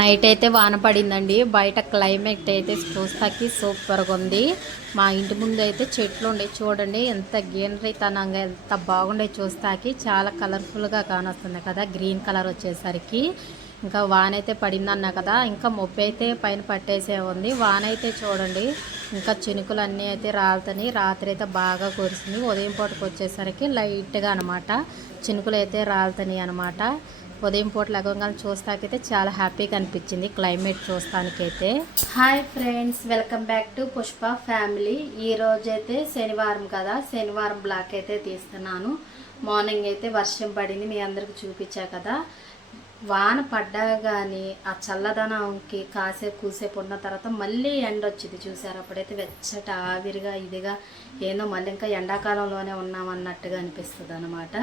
Night అయితే వాన పడిందండి. బయట క్లైమేట్ అయితే చూస్తాకి సూపర్గా ఉంది. మా ఇంటి ముందు అయితే చెట్లు ఉండే చూడండి, ఎంత గ్రీనరీతనంగా ఎంత బాగుండే చూస్తాకి. చాలా కలర్ఫుల్గా కానొస్తుంది కదా గ్రీన్ కలర్ వచ్చేసరికి. ఇంకా వాన అయితే పడిందన్నా కదా, ఇంకా మొబ్బు అయితే పైన పట్టేసే ఉంది. వాన అయితే చూడండి ఇంకా చినుకులు అన్నీ అయితే రాలుతని. రాత్రి అయితే బాగా కురిసింది. ఉదయం పూటకు వచ్చేసరికి లైట్గా అనమాట చినుకులు అయితే రాలుతని అనమాట. ఉదయం పూట లగంగాలు చూస్తాకైతే చాలా హ్యాపీగా అనిపించింది క్లైమేట్ చూస్తానికైతే. Hi friends, welcome back to Pushpa family. ఈ రోజు అయితే శనివారం కదా, శనివారం బ్లాక్ అయితే తీస్తున్నాను. మార్నింగ్ అయితే వర్షం పడింది, మీ అందరికి చూపించా కదా. వాన పడ్డా కానీ ఆ చల్లదనంకి కాసేపు కూసేపు ఉన్న తర్వాత మళ్ళీ ఎండ వచ్చింది చూసారు. అప్పుడైతే వెచ్చట ఆవిరిగా ఇదిగా ఏందో మళ్ళీ ఇంకా ఎండాకాలంలోనే ఉన్నామన్నట్టుగా అనిపిస్తుంది అనమాట.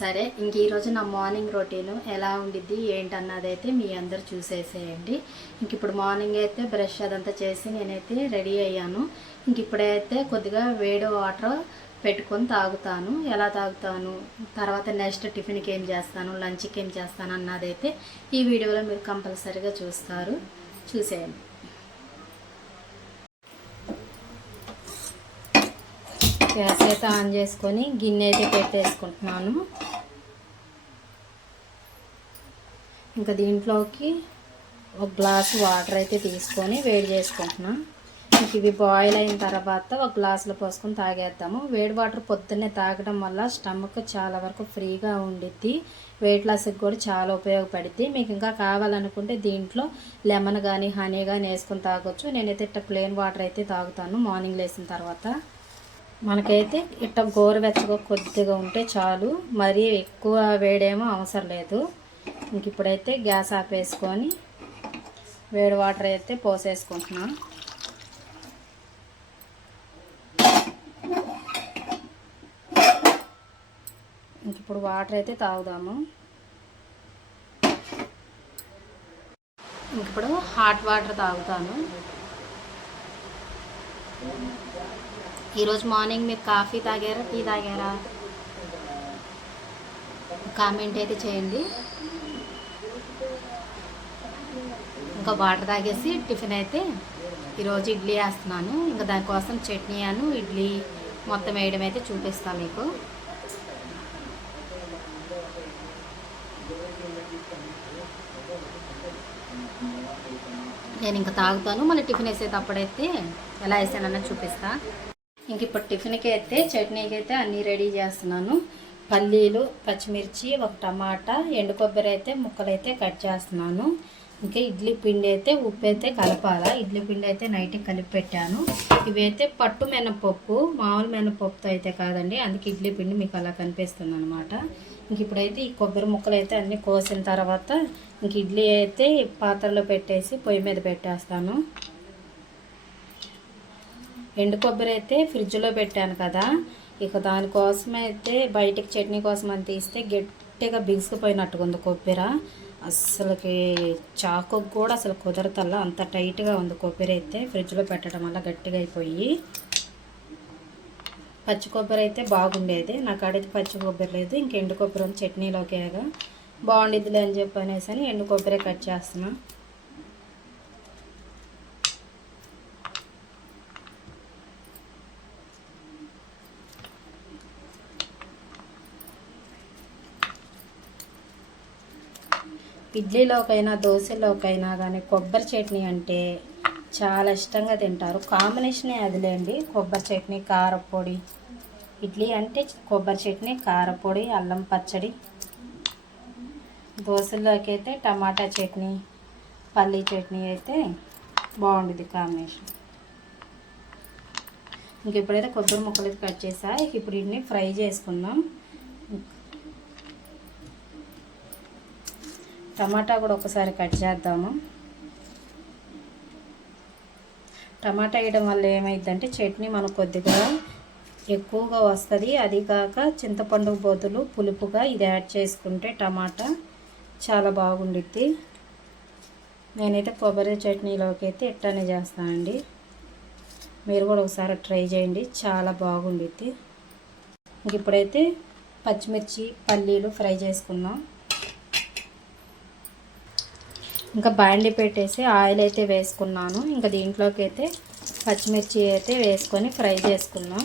సరే, ఇంక ఈరోజు నా మార్నింగ్ రొటీను ఎలా ఉండిద్ది ఏంటన్నది అయితే మీ అందరు చూసేసేయండి. ఇంక ఇప్పుడు మార్నింగ్ అయితే బ్రష్ అదంతా చేసి నేనైతే రెడీ అయ్యాను. ఇంక ఇప్పుడైతే కొద్దిగా వేడి వాటర్ పెట్టుకొని తాగుతాను. ఎలా తాగుతాను, తర్వాత నెక్స్ట్ టిఫిన్కి ఏం చేస్తాను, లంచ్కి ఏం చేస్తాను అన్నదైతే ఈ వీడియోలో మీరు కంపల్సరీగా చూసేయండి. గ్యాస్ అయితే ఆన్ చేసుకొని గిన్నె అయితే పెట్టేసుకుంటున్నాను. ఇంకా దీంట్లోకి ఒక గ్లాసు వాటర్ అయితే తీసుకొని వేడి చేసుకుంటున్నాను. ఇవి బాయిల్ అయిన తర్వాత ఒక గ్లాసులో పోసుకొని తాగేద్దాము. వేడి వాటర్ పొద్దున్నే తాగడం వల్ల స్టమక్ చాలా వరకు ఫ్రీగా ఉండిద్ది. వెయిట్ లాస్కి కూడా చాలా ఉపయోగపడుద్ది. మీకు ఇంకా కావాలనుకుంటే దీంట్లో లెమన్ కానీ హనీ కానీ వేసుకొని తాగొచ్చు. నేనైతే ఇట్లా ప్లెయిన్ వాటర్ అయితే తాగుతాను మార్నింగ్ లేచిన తర్వాత. మనకైతే ఇట్లా గోరువెచ్చగా కొద్దిగా ఉంటే చాలు, మరీ ఎక్కువ వేడేమో అవసరం లేదు. ఇంక ఇప్పుడైతే గ్యాస్ ఆపేసుకొని వేడి వాటర్ అయితే పోసేసుకుంటున్నాను. ఇంక ఇప్పుడు వాటర్ అయితే తాగుదాము. ఇంక ఇప్పుడు హాట్ వాటర్ తాగుతాను. ఈరోజు మార్నింగ్ మీరు కాఫీ తాగారా, టీ తాగారా? కామెంట్ అయితే చేయండి. ఇంకా వాటర్ తాగేసి టిఫిన్ అయితే ఈరోజు ఇడ్లీ వేస్తున్నాను. ఇంకా దానికోసం చట్నీ అను ఇడ్లీ మొత్తం వేయడం అయితే చూపిస్తాను మీకు. నేను ఇంకా తాగుతాను, మళ్ళీ టిఫిన్ వేసేటప్పుడైతే ఎలా వేసానన్నది చూపిస్తా. ఇంక ఇప్పుడు టిఫిన్కి అయితే చట్నీకి అయితే అన్నీ రెడీ చేస్తున్నాను. పల్లీలు, పచ్చిమిర్చి, ఒక టమాటా, ఎండు కొబ్బరి అయితే ముక్కలైతే కట్ చేస్తున్నాను. ఇంకా ఇడ్లీ పిండి అయితే ఉప్పు అయితే కలపాలా. ఇడ్లీ పిండి అయితే నైట్కి కలిపి పెట్టాను. ఇవైతే పట్టు మినపప్పు, మామూలు మినపప్పుతో అయితే కాదండి, అందుకే ఇడ్లీ పిండి మీకు అలా కనిపిస్తుంది అనమాట. ఇంక ఇప్పుడైతే ఈ కొబ్బరి ముక్కలు అయితే అన్నీ కోసిన తర్వాత ఇంక ఇడ్లీ అయితే పాత్రలో పెట్టేసి పొయ్యి మీద పెట్టేస్తాను. ఎండు కొబ్బరి అయితే ఫ్రిడ్జ్లో పెట్టాను కదా, ఇక దానికోసం అయితే బయటికి చట్నీ కోసం అని తీస్తే గట్టిగా బిగుసుకుపోయినట్టుగా ఉంది కొబ్బరి. అసలుకి చాకు కూడా అసలు కుదరతల్లా, అంత టైట్గా ఉంది కొబ్బరి అయితే. ఫ్రిడ్జ్లో పెట్టడం వల్ల గట్టిగా అయిపోయి. పచ్చి కొబ్బరి అయితే బాగుండేది, నాకు అడిగితే పచ్చి కొబ్బరి లేదు. ఇంక ఎండు కొబ్బరి చట్నీలోకేగా బాగుండిద్దిలే అని చెప్పి అనేసి అని ఎండు కొబ్బరి కట్ చేస్తున్నా. ఇడ్లీలోకైనా దోశలోకైనా కానీ కొబ్బరి చట్నీ అంటే చాలా ఇష్టంగా తింటారు. కాంబినేషనే అదిలేండి, కొబ్బరి చట్నీ కారపొడి. ఇడ్లీ అంటే కొబ్బరి చట్నీ, కారపొడి, అల్లం పచ్చడి. దోశల్లోకి అయితే టమాటా చట్నీ, పల్లీ చట్నీ అయితే బాగుంటుంది కాంబినేషన్. ఇంక ఇప్పుడైతే కొబ్బరి ముక్కలు అయితే కట్ చేసా. ఇప్పుడు వీటిని ఫ్రై చేసుకుందాం. టమాటా కూడా ఒకసారి కట్ చేద్దాము. టమాటా వేయడం వల్ల ఏమైందంటే చట్నీ మనకు కొద్దిగా ఎక్కువగా వస్తుంది. అది కాక చింతపండు బదులు పులుపుగా ఇది యాడ్ చేసుకుంటే టమాటా చాలా బాగుండిద్ది. నేనైతే కొబ్బరి చట్నీలోకి అయితే ఇట్లానే చేస్తానండి. మీరు కూడా ఒకసారి ట్రై చేయండి, చాలా బాగుండిద్ది. ఇంక ఇప్పుడైతే పచ్చిమిర్చి, పల్లీలు ఫ్రై చేసుకుందాం. ఇంకా బాండి పెట్టేసి ఆయిల్ అయితే వేసుకున్నాను. ఇంకా దీంట్లోకి అయితే పచ్చిమిర్చి అయితే వేసుకొని ఫ్రై చేసుకుందాం.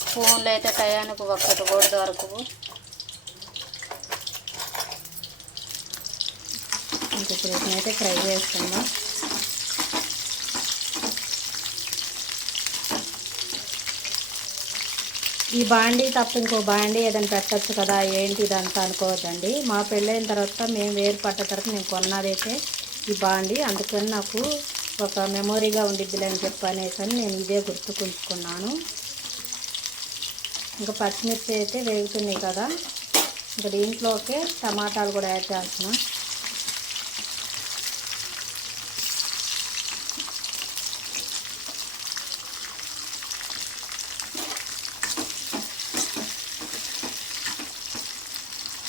స్పూన్లు అయితే టయానికి ఒక్కటి కూడా దొరకవు. ఇంకా వీటిని అయితే ఫ్రై చేసుకుందాం. ఈ బాండీ తప్ప ఇంకో బాండీ ఏదైనా పెట్టచ్చు కదా, ఏంటి ఇదంతా అనుకోవద్దండి. మా పెళ్ళైన తర్వాత మేము వేరు పడ్డ తర్వాత నేను కొన్నదైతే ఈ బాండీ. అందుకని నాకు ఒక మెమొరీగా ఉండిద్దిలే అని చెప్పనేసి నేను ఇదే గుర్తుకుంచుకున్నాను. ఇంకా పచ్చిమిర్చి అయితే వేగుతున్నాయి కదా, ఇంకా దీంట్లోకే టమాటాలు కూడా యాడ్ చేస్తున్నాం.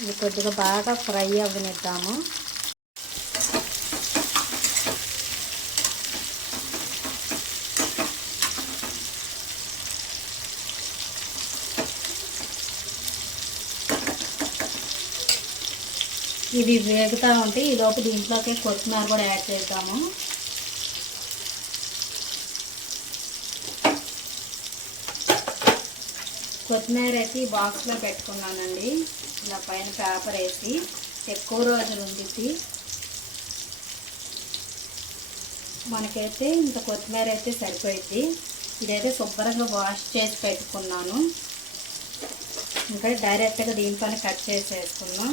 ఇది కొద్దిగా బాగా ఫ్రై అవ్వనిద్దాము. ఇవి వేగుతూ ఉంటే ఈలోపు దీంట్లోకి కొత్తిమీర కూడా యాడ్ చేద్దాము. కొత్తిమీర అయితే ఈ బాక్స్లో పెట్టుకున్నానండి. ఇలా పైన పేపర్ వేసి ఎక్కువ రోజులు ఉండిద్ది. మనకైతే ఇంత కొత్తిమీర అయితే సరిపోయిద్ది. ఇదైతే శుభ్రంగా వాష్ చేసి పెట్టుకున్నాను. ఇంకా డైరెక్ట్గా దీంట్లోనే కట్ చేసి వేసుకున్నాం.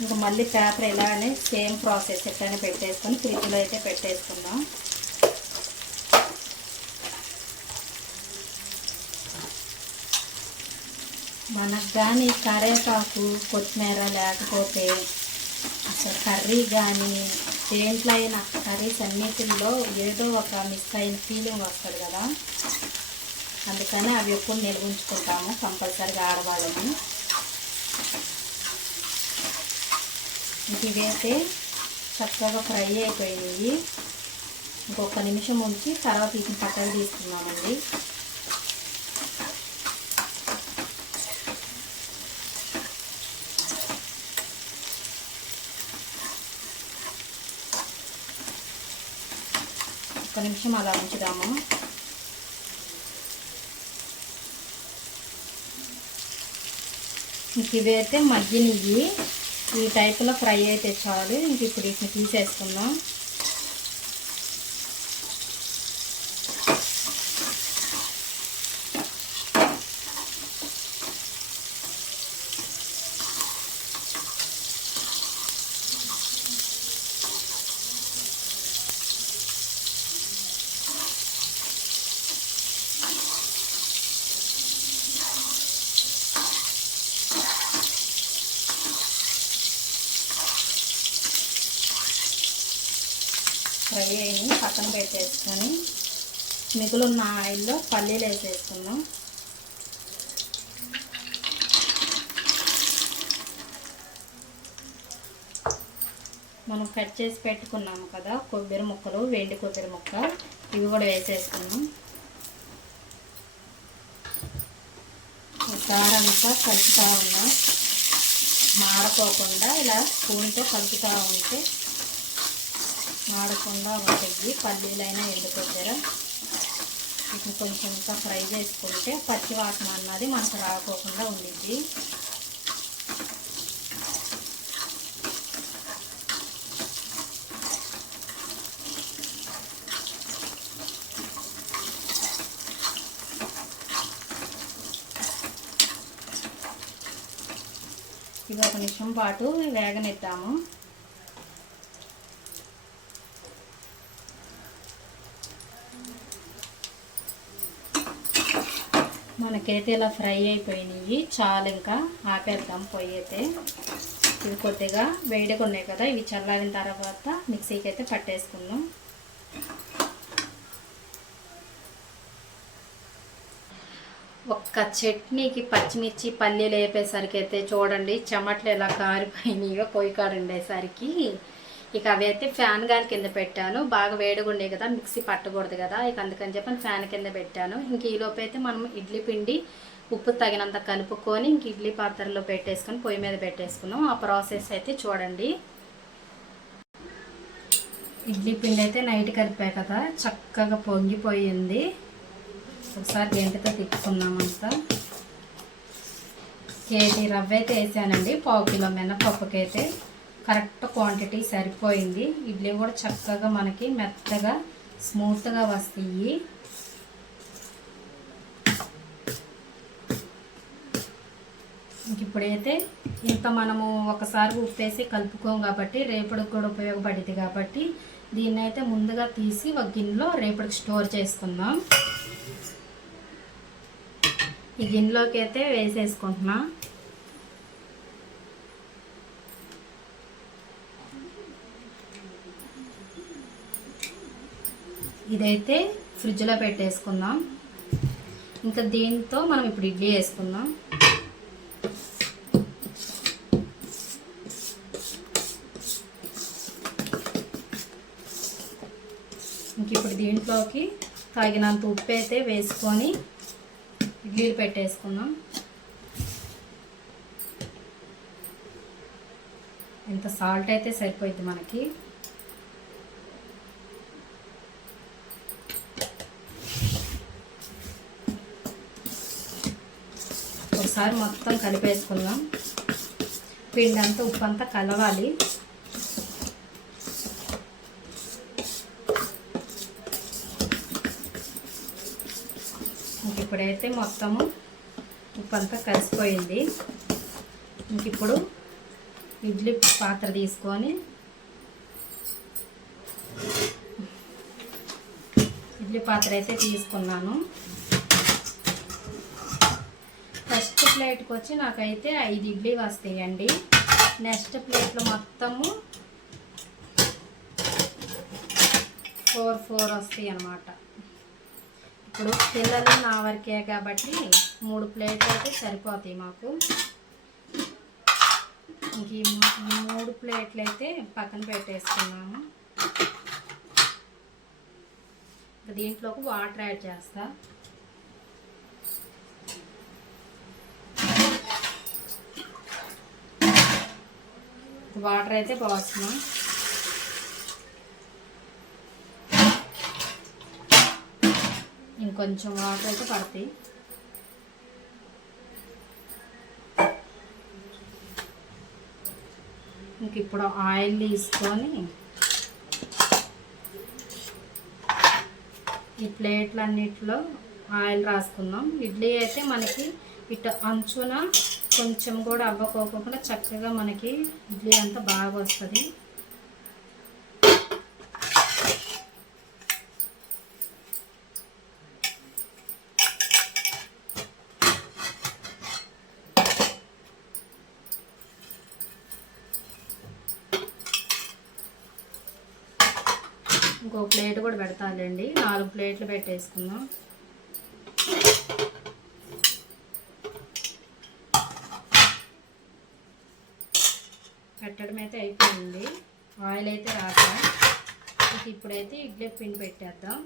ఇంకా మళ్ళీ పేపర్ ఇలానే సేమ్ ప్రాసెస్ ఎట్లనే పెట్టేసుకొని ఫ్రిడ్జ్లో అయితే పెట్టేసుకుందాం. మనకు కానీ కరివేపాకు కొత్తిమీర లేకపోతే అసలు కర్రీ కానీ దేంట్లో అయినా కర్రీస్ అన్నిటిలో ఏదో ఒక మిస్ అయిన ఫీలింగ్ వస్తుంది కదా, అందుకని అవి ఎప్పుడు నిల్వ ఉంచుకుంటాము కంపల్సరీగా ఆడవాళ్ళని. ఇవైతే చక్కగా ఫ్రై అయిపోయినాయి. ఇంకొక నిమిషం ఉంచి తర్వాత వీటిని పక్కన తీసుకున్నామండి. ఒక నిమిషం అలా ఉంచుదాము. ఇంక ఇవైతే మగ్గినవి ఈ టైప్లో ఫ్రై అయితే చాలు. ఇంక ఇప్పుడు వీటిని తీసేసుకుందాం. ఫ్రై అయ్యి పక్కన పెట్టేసుకొని మిగులున్న ఆయిల్లో పల్లీలు వేసేసుకుందాం. మనం కట్ చేసి పెట్టుకున్నాము కదా కొబ్బరి ముక్కలు, వెండి కొబ్బరి ముక్క, ఇవి కూడా వేసేసుకున్నాం. కారంతా కలుపుతూ ఉన్నాం. మాడకోకుండా ఇలా స్పూన్తో కలుపుతూ ఉంటే మాడకుండా ఉంటుంది. పల్లీలైనా ఎండు కొబ్బరి వీటిని కొంచెం ఇంకా ఫ్రై చేసుకుంటే పచ్చి వాసన అన్నది మనకు రాకోకుండా ఉండిద్ది. ఇవి ఒక నిమిషం పాటు వేగనిద్దాము. మనకైతే ఇలా ఫ్రై అయిపోయినాయి, చాలు. ఇంకా ఆపేద్దాం పొయ్యి అయితే. ఇవి కొద్దిగా వేడిగా ఉన్నాయి కదా, ఇవి చల్లారిన తర్వాత మిక్సీకి అయితే పట్టేసుకుందాం. ఒక్క చట్నీకి పచ్చిమిర్చి పల్లీలు వేపేసరికి అయితే చూడండి చెమట్లు ఎలా కారిపోయినాయో పొయ్యి కాడ ఉండేసరికి. ఇక అవి అయితే ఫ్యాన్ గాలి కింద పెట్టాను. బాగా వేడిగా ఉండే కదా, మిక్సీ పట్టకూడదు కదా, ఇక అందుకని చెప్పని ఫ్యాన్ కింద పెట్టాను. ఇంక ఈలోపు అయితే మనం ఇడ్లీ పిండి ఉప్పు తగినంత కలుపుకొని ఇంక ఇడ్లీ పాత్రలో పెట్టేసుకొని పొయ్యి మీద పెట్టేసుకున్నాం. ఆ ప్రాసెస్ అయితే చూడండి. ఇడ్లీ పిండి అయితే నైట్ కలిపా కదా, చక్కగా పొంగిపోయింది. ఒకసారి గంటతో తిప్పుకున్నామంతా. కేజీ రవ్వ అయితే వేసానండి, పావు కిలో మినపప్పుకైతే కరెక్ట్ క్వాంటిటీ సరిపోయింది. ఇడ్లీ కూడా చక్కగా మనకి మెత్తగా స్మూత్గా వస్తాయి. ఇప్పుడైతే ఇంత మనము ఒకసారి ఉప్పేసి కలుపుకోం కాబట్టి రేపటికి కూడా ఉపయోగపడింది కాబట్టి దీన్ని అయితే ముందుగా తీసి ఒక గిన్నెలో రేపటికి స్టోర్ చేసుకుందాం. ఈ గిన్నెలోకి అయితే వేసేసుకుంటున్నా. ఇదైతే ఫ్రిడ్జ్లో పెట్టేసుకుందాం. ఇంకా దీంతో మనం ఇప్పుడు ఇడ్లీ వేసుకుందాం. ఇంక ఇప్పుడు దీంట్లోకి తగినంత ఉప్పు అయితే వేసుకొని ఇడ్లీలు పెట్టేసుకుందాం. ఇంత సాల్ట్ అయితే సరిపోద్ది మనకి. ఒకసారి మొత్తం కలిపేసుకుందాం. పిండి అంతా ఉప్పు అంతా కలవాలి. ఇప్పుడైతే మొత్తము ఉప్పు అంతా కలిసిపోయింది. ఇంక ఇప్పుడు ఇడ్లీ పాత్ర తీసుకొని ఇడ్లీ పాత్ర అయితే తీసుకున్నాను. ఫస్ట్ ప్లేట్కి వచ్చి నాకైతే 5 ఇడ్లీ వస్తాయండి. నెక్స్ట్ ప్లేట్లో మొత్తము 4 వస్తాయి అన్నమాట. ఇప్పుడు పిల్లలు నా వరకే కాబట్టి 3 ప్లేట్లు అయితే సరిపోతాయి మాకు. ఇంక ఈ 3 ప్లేట్లు అయితే పక్కన పెట్టేసుకున్నాము. దీంట్లోకి వాటర్ యాడ్ చేస్తా. వాటర్ అయితే పోస్తున్నాం. ఇంకొంచెం వాటర్ అయితే పడతాయి. ఇంక ఇప్పుడు ఆయిల్ తీసుకొని ఈ ప్లేట్లన్నిటిలో ఆయిల్ రాసుకుందాం. ఇడ్లీ అయితే మనకి ఇటు అంచున కొంచెం కూడా అవ్వకోకుండా చక్కగా మనకి ఇడ్లీ అంతా బాగా వస్తుంది. ఇంకో ప్లేట్ కూడా పెడతానండి. 4 ప్లేట్లు పెట్టేసుకుందాం. పెట్టడం అయితే అయిపోయింది. ఆయిల్ అయితే రాసా. ఇప్పుడైతే ఇడ్లీ పిండి పెట్టేద్దాం.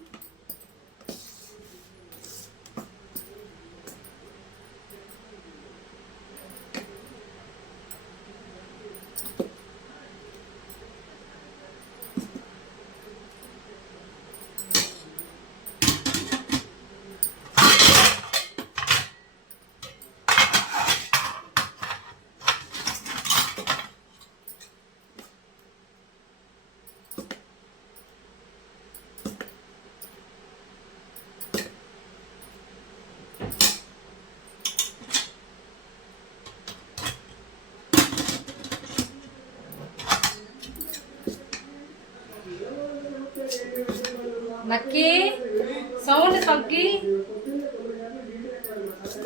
లక్కీ సౌండ్ తగ్గి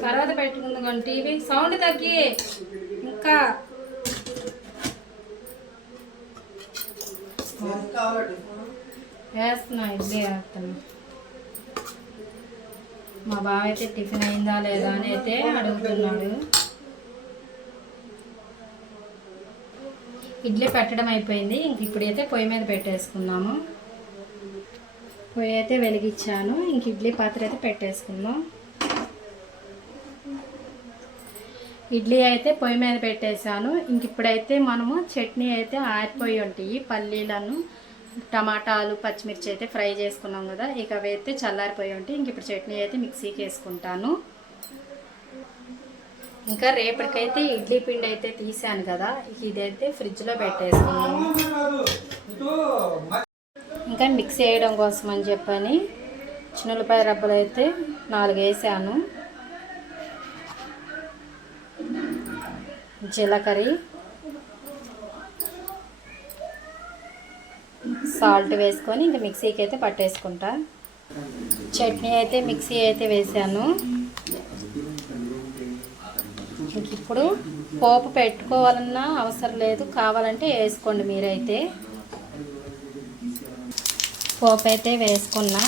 తర్వాత పెట్టుకుంది కానీ టీవీ సౌండ్ తగ్గి. ఇంకా వేస్తున్నా ఇడ్లీ వేస్తున్నా. మా బావ అయితే టిఫిన్ అయిందా లేదా అని అయితే అడుగుతున్నాడు. ఇడ్లీ పెట్టడం అయిపోయింది. ఇంక ఇప్పుడైతే పొయ్యి మీద పెట్టేసుకున్నాము. పొయ్యి అయితే వెలిగించాను. ఇంక ఇడ్లీ పాత్ర అయితే పెట్టేసుకుందాం. ఇడ్లీ అయితే పొయ్యి మీద పెట్టేశాను. ఇంక ఇప్పుడైతే మనము చట్నీ అయితే ఆరిపోయి ఉంటాయి. పల్లీలను, టమాటాలు, పచ్చిమిర్చి అయితే ఫ్రై చేసుకున్నాం కదా, ఇక అవి అయితే చల్లారిపోయి ఉంటాయి. ఇంక ఇప్పుడు చట్నీ అయితే మిక్సీకి వేసుకుంటాను. ఇంకా రేపటికైతే ఇడ్లీ పిండి అయితే తీసాను కదా, ఇదైతే ఫ్రిడ్జ్లో పెట్టేసుకున్నాను. ఇంకా మిక్సీ వేయడం కోసం అని చెప్పని చిన్నులపాయ రబ్బలు అయితే 4 వేసాను. జీలకర్ర, సాల్ట్ వేసుకొని ఇంకా మిక్సీకి అయితే పట్టేసుకుంటా. చట్నీ అయితే మిక్సీ అయితే వేసాను. ఇప్పుడు పోపు పెట్టుకోవాలన్నా అవసరం లేదు, కావాలంటే వేసుకోండి మీరైతే. పోపు అయితే వేసుకున్నా.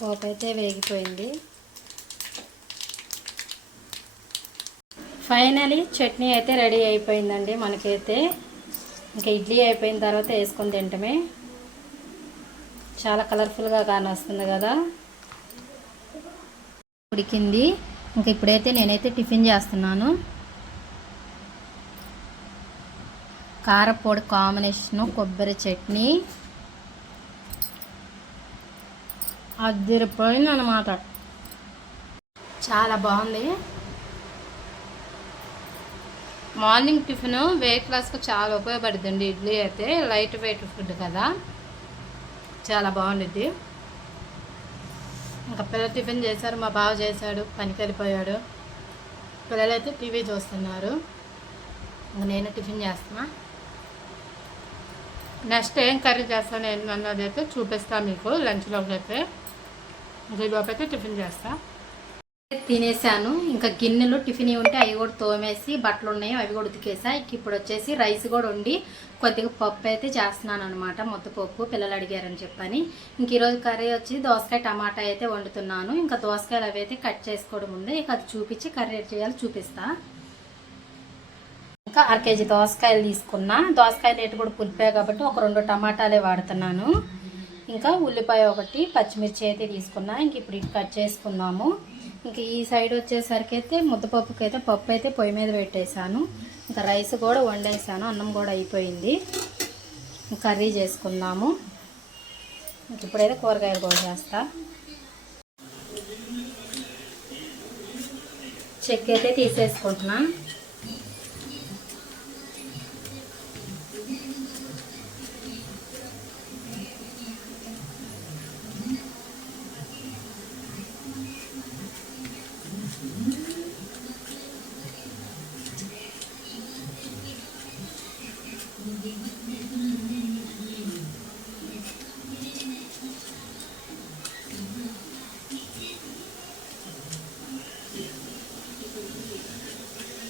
పోపు అయితే వేగిపోయింది. ఫైనలీ చట్నీ అయితే రెడీ అయిపోయిందండి మనకైతే. ఇంకా ఇడ్లీ అయిపోయిన తర్వాత వేసుకొని తింటమే. చాలా కలర్ఫుల్గా కానొస్తుంది కదా. ఉడికింది. ఇంకా ఇప్పుడైతే నేనైతే టిఫిన్ చేస్తున్నాను. కారపొడి కాంబినేషను కొబ్బరి చట్నీ అదిరిపోయింది అన్నమాట. చాలా బాగుంది. మార్నింగ్ టిఫిన్ వెయిట్ లాస్కి చాలా ఉపయోగపడుతుంది. ఇడ్లీ అయితే లైట్ వెయిట్ ఫుడ్ కదా, చాలా బాగుండిద్ది. ఇంకా పిల్లలు టిఫిన్ చేశారు, మా బావ చేశాడు, పనికి వెళ్ళిపోయాడు. పిల్లలైతే టీవీ చూస్తున్నారు. ఇంకా నేను టిఫిన్ చేస్తున్నా. నెక్స్ట్ ఏం కర్రీ చేస్తాను అన్నది అయితే చూపిస్తాను మీకు లంచ్లోకి అయితే. ఇంకోపైతే టిఫిన్ చేస్తా. తినేసాను. ఇంకా గిన్నెలు టిఫిన్ ఉంటే అవి కూడా తోమేసి, బట్టలు ఉన్నాయి అవి కూడా ఉతికేసా. ఇప్పుడు వచ్చేసి రైస్ కూడా వండి కొద్దిగా పప్పు అయితే చేస్తున్నాను అనమాట. ముద్దపప్పు పిల్లలు అడిగారని చెప్పని. ఇంక ఈరోజు కర్రీ వచ్చి దోసకాయ టమాటా అయితే వండుతున్నాను. ఇంకా దోసకాయలు అవి అయితే కట్ చేసుకోవడం ఉంది. ఇక అది చూపించి కర్రీ చేయాలి చూపిస్తా. ఇంకా 1 కేజీ దోసకాయలు తీసుకున్నా. దోసకాయలు రేటు కూడా పులిపాయి కాబట్టి ఒక 2 టమాటాలే వాడుతున్నాను. ఇంకా ఉల్లిపాయ 1, పచ్చిమిర్చి అయితే తీసుకున్నా. ఇంక ఇప్పుడు ఇది కట్ చేసుకున్నాము. ఇంక ఈ సైడ్ వచ్చేసరికి అయితే ముద్దపప్పుకి అయితే పప్పు అయితే పొయ్యి మీద పెట్టేశాను. ఇంకా రైస్ కూడా వండేసాను, అన్నం కూడా అయిపోయింది. కర్రీ చేసుకుందాము. ఇప్పుడైతే కూరగాయలు కూడా చేస్తా. చెక్క అయితే తీసేసుకుంటున్నా.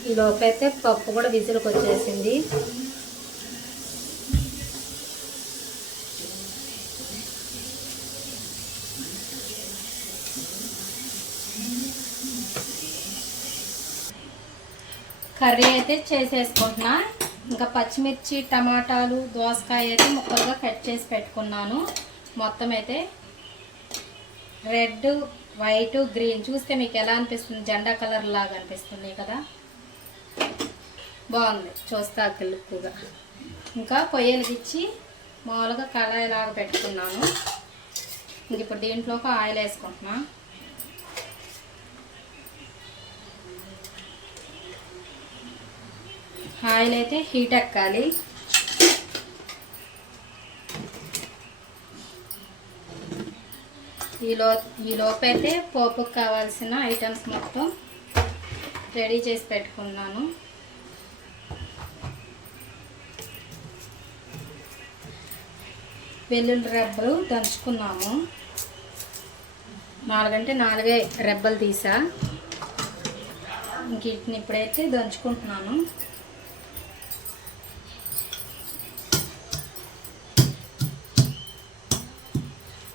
ఈ లోపైతే పప్పు కూడా విజిల్కి వచ్చేసింది. కర్రీ అయితే చేసేసుకుంటున్నా. ఇంకా పచ్చిమిర్చి, టమాటాలు, దోసకాయ అయితే ముక్కలుగా కట్ చేసి పెట్టుకున్నాను. మొత్తం అయితే రెడ్, వైట్, గ్రీన్ చూస్తే మీకు ఎలా అనిపిస్తుంది? జెండా కలర్ లాగా అనిపిస్తుంది కదా, బాగుంది చూస్తా లుక్గా. ఇంకా పొయ్యలకిచ్చి మామూలుగా కళాయిలాగా పెట్టుకున్నాను. ఇంక ఇప్పుడు దీంట్లోకి ఆయిల్ వేసుకుంటున్నా. ఆయిల్ అయితే హీట్ ఎక్కాలి. ఈ లోపైతే పోపుకు కావాల్సిన ఐటమ్స్ మొత్తం రెడీ చేసి పెట్టుకున్నాను. వెల్లుల్లి రెబ్బలు దంచుకున్నాము. 4 అంటే 4 రెబ్బలు తీసా. ఇంక వీటిని ఇప్పుడైతే దంచుకుంటున్నాను.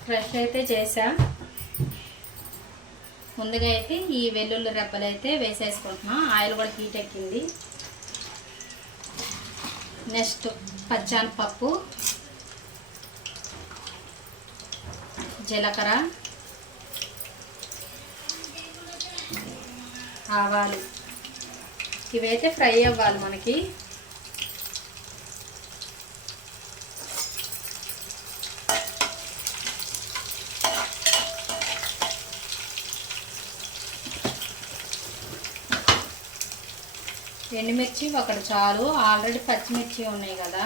ఫ్రెష్ అయితే చేసా. ముందుగా అయితే ఈ వెల్లుల్లి రెబ్బలు అయితే వేసేసుకుంటున్నా. ఆయిల్ కూడా హీట్ ఎక్కింది. నెక్స్ట్ పచ్చెనపప్పు, జీలకర్ర, ఆవాలు ఇవైతే ఫ్రై అవ్వాలి మనకి. ఎండుమిర్చి ఒకటి చాలు, ఆల్రెడీ పచ్చిమిర్చి ఉన్నాయి కదా,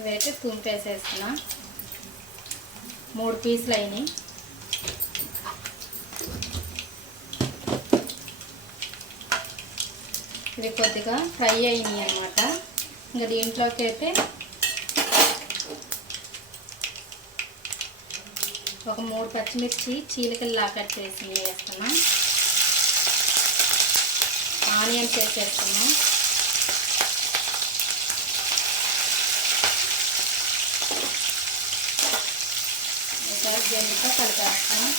ఇవైతే తుంపేసేస్తున్నా. 3 పీసులు అయినాయి. ఇవి కొద్దిగా ఫ్రై అయినాయి అన్నమాట. ఇంకా దీంట్లోకి అయితే ఒక 3 పచ్చిమిర్చి చీలికల్లా కట్ చేసి వేస్తున్నా. ఆనియన్స్ వేసేస్తున్నాం. ఒకసారి జల్లితో కలిపేస్తున్నాం.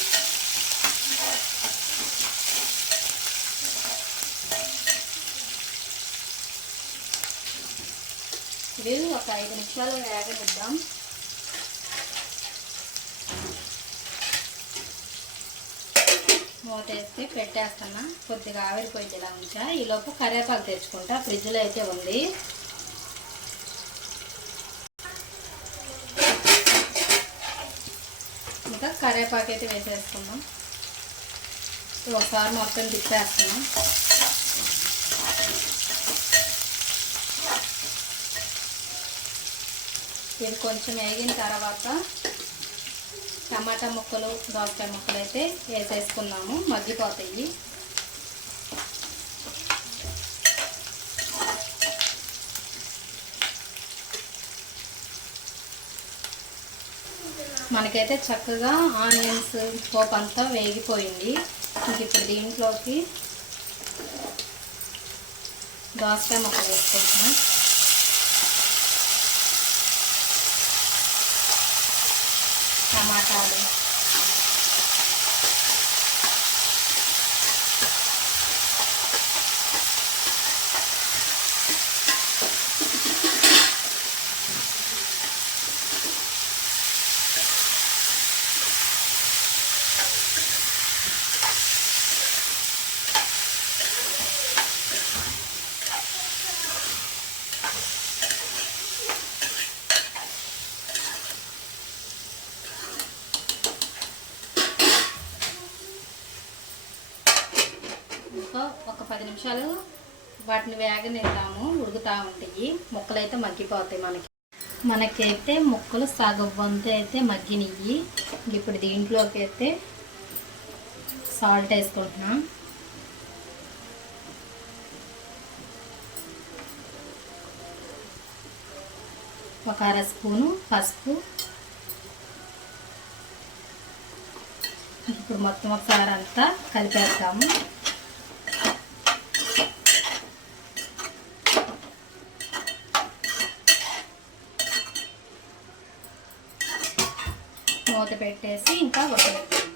ఇది ఒక 5 నిమిషాలు వేగనిద్దాం. మూత వేసి పెట్టేస్తున్నా. కొద్దిగా ఆవిరిపోయింది ఇలా ఉంచా. ఈలోపు కరివేపాకు తెచ్చుకుంటా, ఫ్రిడ్జ్లో అయితే ఉంది. ఇంకా కరివేపాకు అయితే వేసేసుకుందాం. ఒకసారి మొత్తం తిప్పేస్తున్నాం. ఇది కొంచెం వేగిన తర్వాత టమాటా ముక్కలు, దోసకాయ ముక్కలు అయితే వేసేసుకున్నాము. మగ్గిపోతాయి. మనకైతే చక్కగా ఆనియన్స్ పోపు అంతా వేగిపోయింది. ఇంక ఇప్పుడు దీంట్లోకి దోసకాయ ముక్కలు వేసుకుంటున్నాం. టమాటాలు, ఒక 10 నిమిషాలు వాటిని వేగనిద్దాము. ఉడుకుతూ ఉంటాయి. ముక్కలు అయితే మగ్గిపోతాయి. మనకైతే ముక్కలు సగం వంతు అయితే మగ్గినవి. ఇప్పుడు దీంట్లోకి అయితే సాల్ట్ వేసుకుంటున్నాం. ఒక 1/2 స్పూను పసుపు. ఇప్పుడు మొత్తం ఒకసారి అంతా కలిపేస్తాము. మూత పెట్టేసి ఇంకా ఉడకబెట్టాలి.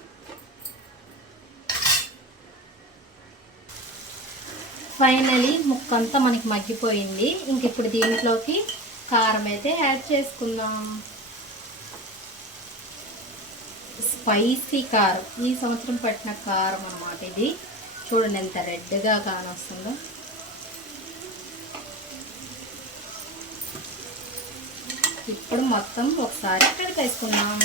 ఫైనలీ ముక్కంతా మనకి మగ్గిపోయింది. ఇంక ఇప్పుడు దీంట్లోకి కారం అయితే యాడ్ చేసుకుందాం. స్పైసీ కారం, ఈ సంవత్సరం పట్టిన కారం అన్నమాట ఇది. చూడండి ఎంత రెడ్గా కానొస్తుందో. ఇప్పుడు మొత్తం ఒకసారి కలిపేసుకుందాం.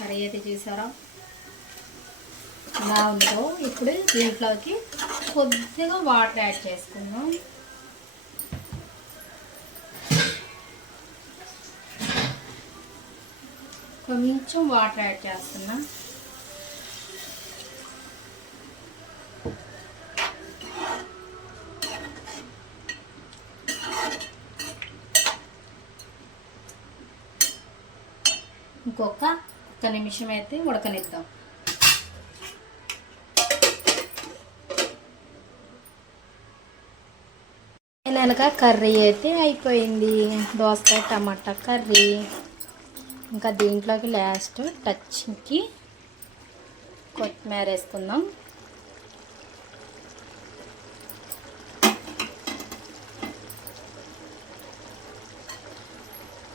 కర్రీ అయితే చూసారా ఎలా ఉందో. ఇప్పుడు దీంట్లోకి కొద్దిగా వాటర్ యాడ్ చేసుకుందాం. కొంచెం వాటర్ యాడ్ చేస్తున్నా. ఒక్క నిమిషం అయితే ఉడకనిద్దాం. వెనక కర్రీ అయితే అయిపోయింది, దోసకాయ టమాటా కర్రీ. ఇంకా దీంట్లోకి లాస్ట్ టచ్కి కొత్తిమీర వేసుకుందాం.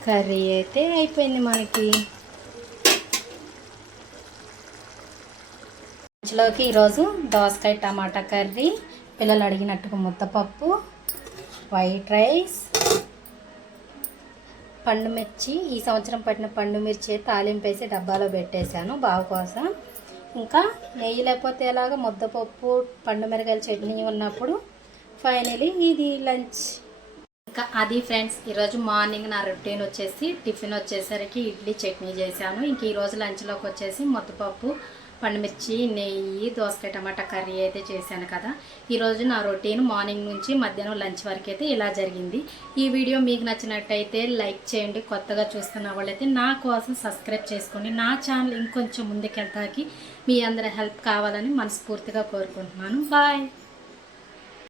కర్రీ అయితే అయిపోయింది మనకి. లంచ్లోకి ఈరోజు దోసకాయ టమాటా కర్రీ, పిల్లలు అడిగినట్టుగా ముద్దపప్పు, వైట్ రైస్, పండు మిర్చి, ఈ సంవత్సరం పట్టిన పండు మిర్చి తాలింపు వేసి డబ్బాలో పెట్టేశాను బావ కోసం. ఇంకా నెయ్యి లేకపోతే ఎలాగ ముద్దపప్పు పండు మిరగాయల చట్నీ ఉన్నప్పుడు ఫైనలీ ఇది లంచ్. ఇంకా అది ఫ్రెండ్స్, ఈరోజు మార్నింగ్ నా రొటీన్ వచ్చేసి టిఫిన్ వచ్చేసరికి ఇడ్లీ చట్నీ చేశాను. ఇంక ఈరోజు లంచ్లోకి వచ్చేసి ముద్దపప్పు, పండుమిర్చి, నెయ్యి, దోసకాయ టమాటా కర్రీ అయితే చేశాను కదా. ఈరోజు నా రొటీన్ మార్నింగ్ నుంచి మధ్యాహ్నం లంచ్ వరకు అయితే ఇలా జరిగింది. ఈ వీడియో మీకు నచ్చినట్టయితే లైక్ చేయండి. కొత్తగా చూస్తున్న వాళ్ళైతే నా కోసం సబ్స్క్రైబ్ చేసుకోండి. నా ఛానల్ ఇంకొంచెం ముందుకెళ్తాకి మీ అందరి హెల్ప్ కావాలని మనస్ఫూర్తిగా కోరుకుంటున్నాను. బాయ్.